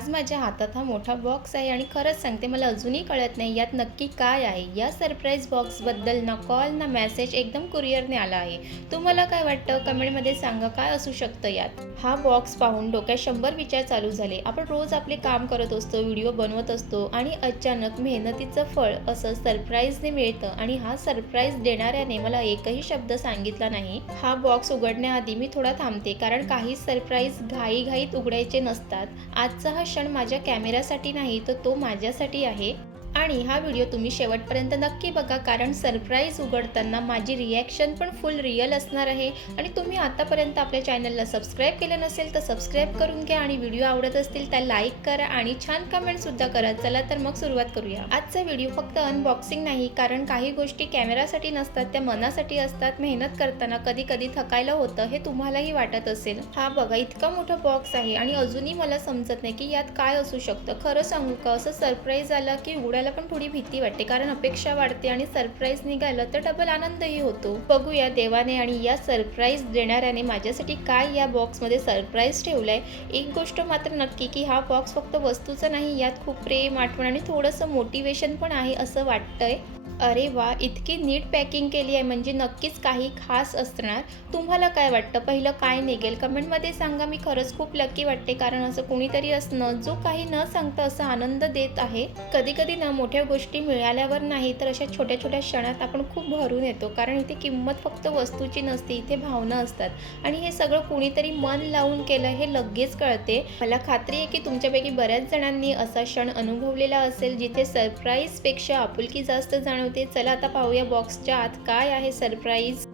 आज माझ्या हातात हा मोठा बॉक्स आहे आणि खरंच सांगते मला अजूनही कळत नाही यात नक्की काय आहे. या सरप्राईज बॉक्सबद्दल ना कॉल ना मेसेज एकदम कुरिअरने आला आहे. तुम्हाला काय वाटतं कमेंटमध्ये सांगा काय असू शकतं यात. हा बॉक्स पाहून डोक्यात 100 विचार चालू झाले. आपण रोज आपले काम करत असतो, व्हिडिओ बनवत असतो आणि अचानक मेहनतीचं फळ असं सरप्राईजने मिळतं आणि हा सरप्राईज देणाऱ्याने मला एकही शब्द सांगितला नाही. हा बॉक्स उघडण्याआधी मी थोडा थांबते कारण काही सरप्राईज घाईघाईत उघडायचे नसतात. आजचा हा क्षण माझ्या कॅमेऱ्यासाठी नाही तर तो माझ्यासाठी आहे. आणि हा व्हिडिओ तुम्ही शेवटपर्यंत नक्की बघा कारण सरप्राईज उघडताना माझी रिॲक्शन पण फुल रिअल असणार आहे. आणि तुम्ही आतापर्यंत आपल्या चॅनलला सबस्क्राईब केलं नसेल तर सबस्क्राईब करून घ्या आणि व्हिडिओ आवडत असतील तर लाईक करा आणि छान कमेंटसुद्धा करा. चला तर मग सुरुवात करूया. आजचा व्हिडिओ फक्त अनबॉक्सिंग नाही कारण काही गोष्टी कॅमेरासाठी नसतात, त्या मनासाठी असतात. मेहनत करताना कधी कधी थकायला होतं हे तुम्हालाही वाटत असेल. हा बघा इतका मोठा बॉक्स आहे आणि अजूनही मला समजत नाही की यात काय असू शकतं. खरं सांगू का असं सरप्राईज आलं की उघडायला पण थोडी भीती वाटते कारण अपेक्षा वाढते आणि सरप्राईज निघालं तर डबल आनंदही होतो. बघूया देवाने आणि या सरप्राईज देणाऱ्याने माझ्यासाठी काय या बॉक्समध्ये सरप्राईज ठेवलंय. एक गोष्ट मात्र नक्की की हा बॉक्स फक्त वस्तूचं नाही, यात खूप प्रेम, आठवण आणि थोडंसं मोटिवेशन पण आहे असं वाटतंय. अरे वा, इतकी नीट पॅकिंग केली आहे म्हणजे नक्कीच काही खास असणार. तुम्हाला काय वाटतं पहिलं काय निघेल कमेंटमध्ये सांगा. मी खरंच खूप लकी वाटते कारण असं कोणीतरी असणं जो काही न सांगता असं आनंद देत आहे. कधी कधी ना मोठ्या गोष्टी मिळाल्यावर नाही तर अशा छोट्या छोट्या क्षणात आपण खूप भरून येतो कारण इथे किंमत फक्त वस्तूची नसते, इथे भावना असतात आणि हे सगळं कुणीतरी मन लावून केलं हे लगेच कळते. मला खात्री आहे की तुमच्यापैकी बऱ्याच जणांनी असा क्षण अनुभवलेला असेल जिथे सरप्राईजपेक्षा आपुलकी जास्त जाणवते. चला आता पाहूया बॉक्सच्या आत काय आहे सरप्राईज.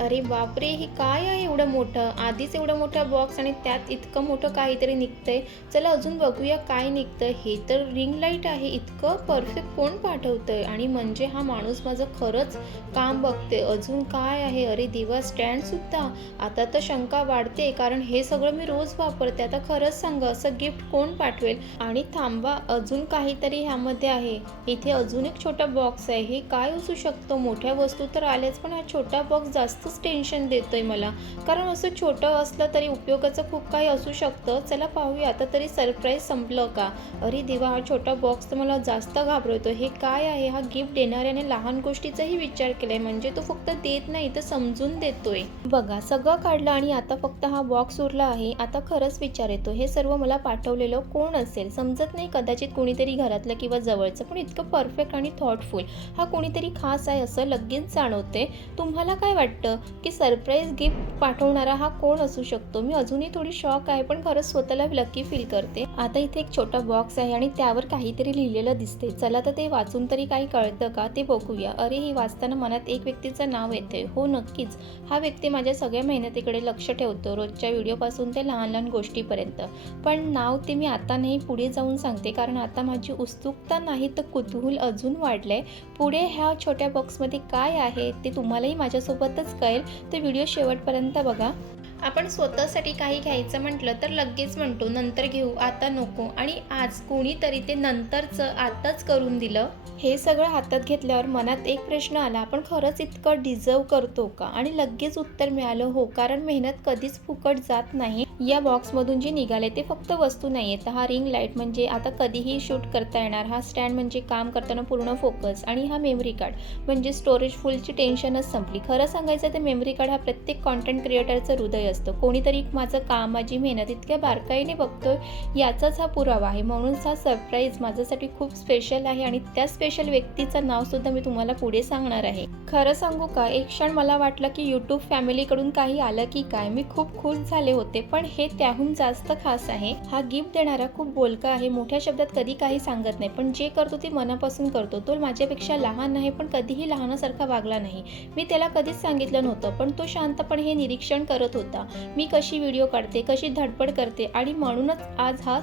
अरे बापरे, हे काय आहे एवढं मोठं. आधीच एवढं मोठा बॉक्स आणि त्यात इतकं मोठं काहीतरी निघतंय. चला अजून बघूया काय निघतं. हे तर रिंग लाईट आहे. इतकं परफेक्ट कोण पाठवतंय आणि म्हणजे हा माणूस माझं खरंच काम बघते. अजून काय आहे. अरे देवा, स्टँड सुद्धा. आता तर शंका वाढते कारण हे सगळं मी रोज वापरते. आता खरंच सांगा असं गिफ्ट कोण पाठवेल. आणि थांबा, अजून काहीतरी ह्यामध्ये आहे. इथे अजून एक छोटा बॉक्स आहे. हे काय असू शकतो. मोठ्या वस्तू तर आल्याच पण हा छोटा बॉक्स जास्तच टेन्शन देतोय मला कारण असं छोटं असलं तरी उपयोगाचं खूप काही असू शकतं. चला पाहूया आता तरी सरप्राईज संपलं का. अरे देवा, हा छोटा बॉक्स तर मला जास्त घाबरवतो. हे काय आहे. हा गिफ्ट देणाऱ्याने लहान गोष्टीचाही विचार केलाय म्हणजे तो फक्त देत नाही तर समजून देतोय. बघा सगळं काढलं आणि आता फक्त हा बॉक्स उरला आहे. आता खरंच विचार येतो हे सर्व मला पाठवलेलं कोण असेल. समजत नाही, कदाचित कोणीतरी घरातलं किंवा जवळचं, पण इतकं परफेक्ट आणि थॉटफुल हा कोणीतरी खास आहे असं लगेच जाणवते. तुम्हाला काय वाटतं की सरप्राईज गिफ्ट पाठवणारा हा कोण असू शकतो. मी अजूनही थोडी शॉक आहे पण खरंच स्वतःला लकी फील करते. आता इथे एक छोटा बॉक्स आहे आणि त्यावर काहीतरी लिहिलेलं दिसते. चला तर ते वाचून तरी काही कळतं का ते बघूया. अरे, हे वाचताना मनात एक व्यक्तीचं नाव येते. हो नक्कीच, हा व्यक्ती माझ्या सगळ्या मेहनतीकडे लक्ष ठेवतो, रोजच्या व्हिडिओपासून ते लहान लहान गोष्टीपर्यंत. पण नाव ते मी आता नाही, पुढे जाऊन सांगते कारण आता माझी उत्सुकता नाही तर कुतूहल अजून वाढलंय. पुढे ह्या छोट्या बॉक्समध्ये काय आहे ते तुम्हालाही माझ्यासोबतच कळेल, तर व्हिडिओ शेवटपर्यंत बघा. आपण स्वतःसाठी काही घ्यायचं म्हटलं तर लगेच म्हणतो नंतर घेऊ, आता नको. आणि आज कोणीतरी ते नंतरचं आताच करून दिलं. हे सगळं हातात घेतल्यावर मनात एक प्रश्न आला, आपण खरंच इतकं डिझर्व करतो का. आणि लगेच उत्तर मिळालं हो, कारण मेहनत कधीच फुकट जात नाही. या बॉक्समधून जे निघाले ते फक्त वस्तू नाही आहेत. हा रिंग लाईट म्हणजे आता कधीही शूट करता येणार, हा स्टँड म्हणजे काम करताना पूर्ण फोकस, आणि हा मेमरी कार्ड म्हणजे स्टोरेज फुलची टेन्शनच संपली. खरं सांगायचं तर मेमरी कार्ड हा प्रत्येक कॉन्टेंट क्रिएटरचं हृदय असतं. कोणीतरी माझं काम, माझी मेहनत इतक्या बारकाईने बघतोय याचाच हा पुरावा आहे. म्हणूनच हा सरप्राईज माझ्यासाठी खूप स्पेशल आहे आणि त्या स्पेशल व्यक्तीचं नाव सुद्धा मी तुम्हाला पुढे सांगणार आहे. खरं सांगू का, एक क्षण मला वाटलं की यूट्यूब फॅमिलीकडून काही आलं की काय. मी खूप खुश झाले होते पण हे त्याहून जास्त खास आहे. हा गिफ्ट देणारा खूप बोलका आहे, मोठ्या शब्दात कधी काही सांगत नाही पण जे करतो ते मनापासून करतो. तो माझ्यापेक्षा लहान आहे पण कधीही लहानासारखा वागला नाही. मी त्याला कधीच सांगितलं नव्हतं पण तो शांतपणे हे निरीक्षण करत होता. मी कशी व्हिडिओ काढते, कशी धडपड करते आणि म्हणूनच आज हा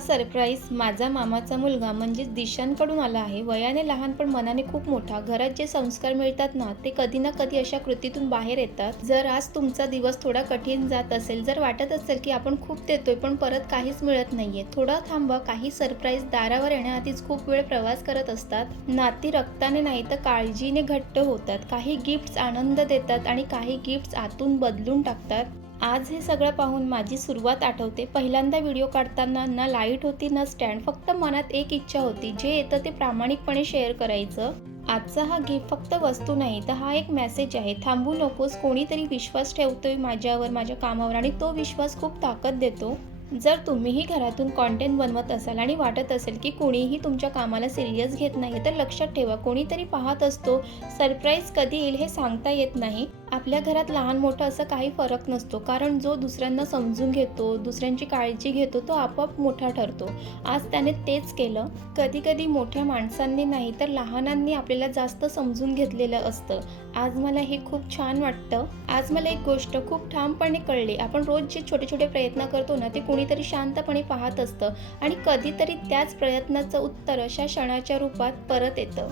सरप्राईज माझा मामाचा मुलगा म्हणजे दिशांकडून आला आहे. वयाने लहान पण मनाने खूप मोठा. घरात जे संस्कार मिळतात ना ते कधी ना कधी अशा कृतीतून बाहेर येतात. जर आज तुमचा दिवस थोडा कठीण जात असेल, जर वाटत असेल की आपण खूप देतोय पण परत काहीच मिळत नाहीये, थोडा थांबा. काही सरप्राईज दारावर येण्याआधीच खूप वेळ प्रवास करत असतात. नाती रक्ताने नाही तर काळजीने घट्ट होतात. काही गिफ्ट्स आनंद देतात आणि काही गिफ्ट्स आतून बदलून टाकतात. आज हे सगळं पाहून माझी सुरुवात आठवते. पहिल्यांदा व्हिडिओ काढताना ना लाईट होती ना स्टँड. फक्त मनात एक इच्छा होती, जे येतं ते प्रामाणिकपणे शेअर करायचं. आजचा हा गिफ्ट फक्त वस्तू नाही, तर हा एक मेसेज आहे. थांबू नकोस, कोणीतरी विश्वास ठेवतोय माझ्यावर, माझ्या कामावर आणि तो विश्वास खूप ताकद देतो. जर तुम्हीही घरातून कंटेंट बनवत असाल आणि वाटत असेल की कोणीही तुमच्या कामाला सिरियस घेत नाही, तर लक्षात ठेवा, कोणीतरी पाहत असतो. सरप्राईज कधी येईल हे सांगता येत नाही. आपल्या घरात लहान मोठं असं काही फरक नसतो, कारण जो दुसऱ्यांना समजून घेतो, दुसऱ्यांची काळजी घेतो, तो आपोआप मोठा ठरतो. आज त्याने तेच केलं. कधी-कधी मोठ्या माणसांनी नाही, तर लहानांनी आपल्याला जास्त समजून घेतलेलं असतं. आज मला हे खूप छान वाटतं. आज मला एक गोष्ट खूप ठामपणे कळली. आपण रोज जे छोटे-छोटे प्रयत्न करतो ना, ते कोणीतरी शांतपणे पाहत असतं आणि कधीतरी त्याच प्रयत्नाचं उत्तर अशा क्षणाच्या रूपात परत येतं.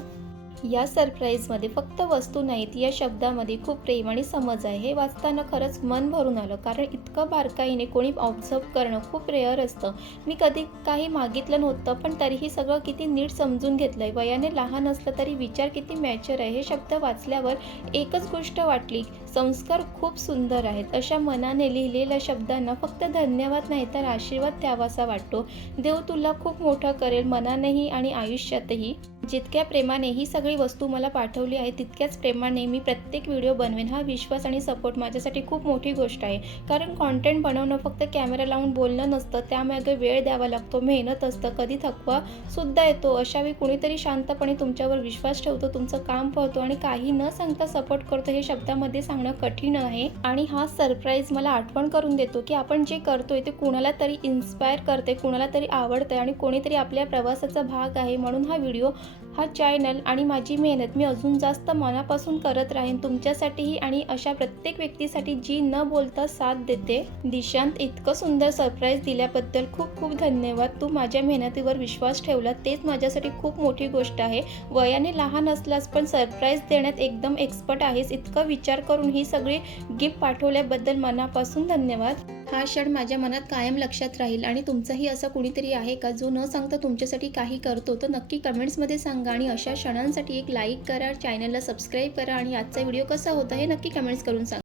या सरप्राईजमध्ये फक्त वस्तू नाहीत, या शब्दामध्ये खूप प्रेम आणि समज आहे. हे वाचताना खरंच मन भरून आलं, कारण इतकं बारकाईने कोणी ऑब्झर्व करणं खूप रेअर असतं. मी कधी काही मागितलं नव्हतं, पण तरीही सगळं किती नीट समजून घेतलंय. वयाने लहान असलं तरी विचार किती मॅच्युअर आहे. हे शब्द वाचल्यावर एकच गोष्ट वाटली, संस्कार खूप सुंदर आहेत. अशा मनाने लिहिलेल्या शब्दांना फक्त धन्यवाद नाही, तर आशीर्वाद द्यावासा वाटतो. देव तुला खूप मोठं करेल, मनानेही आणि आयुष्यातही. जितक्या प्रेमाने ही सगळी वस्तू मला पाठवली आहे, तितक्याच प्रेमाने मी प्रत्येक व्हिडिओ बनवेन. हा विश्वास आणि सपोर्ट माझ्यासाठी खूप मोठी गोष्ट आहे. कारण कंटेंट बनवणं फक्त कॅमेरा लावून बोलणं नसतं, त्यामागे वेळ द्यावा लागतो, मेहनत असतं, कधी थकवा सुद्धा येतो. अशावेळी कुणीतरी शांतपणे तुमच्यावर विश्वास ठेवतो, तुमचं काम पाहतो आणि काही न सांगता सपोर्ट करतो. हे शब्दामध्ये सांगणं कठीण आहे. आणि हा सरप्राईज मला आठवण करून देतो की आपण जे करतोय ते कुणाला तरी इन्स्पायर करते, कुणाला तरी आवडतंय आणि कोणीतरी आपल्या प्रवासाचा भाग आहे. म्हणून हा व्हिडिओ, हा चॅनल आणि माझी मेहनत मी अजून जास्त मनापासून करत राहीन, तुमच्यासाठीही आणि अशा प्रत्येक व्यक्तीसाठी जी न बोलता साथ देते. दिशांत, इतकं सुंदर सरप्राईज दिल्याबद्दल खूप खूप धन्यवाद. तू माझ्या मेहनतीवर विश्वास ठेवला, तेच माझ्यासाठी खूप मोठी गोष्ट आहे. वयाने लहान असलास पण सरप्राईज देण्यात एकदम एक्सपर्ट आहेस. इतकं विचार करून ही सगळी गिफ्ट पाठवल्याबद्दल मनापासून धन्यवाद. हा क्षण माझ्या मनात कायम लक्षात राहील. आणि तुमचंही असं कुणीतरी आहे का, जो न सांगता तुमच्यासाठी काही करतो? तर नक्की कमेंट्समध्ये सांगा. आणि अशा क्षणांसाठी एक लाईक करा, चॅनलला सबस्क्राईब करा आणि आजचा व्हिडिओ कसा होता हे नक्की कमेंट्स करून सांगा.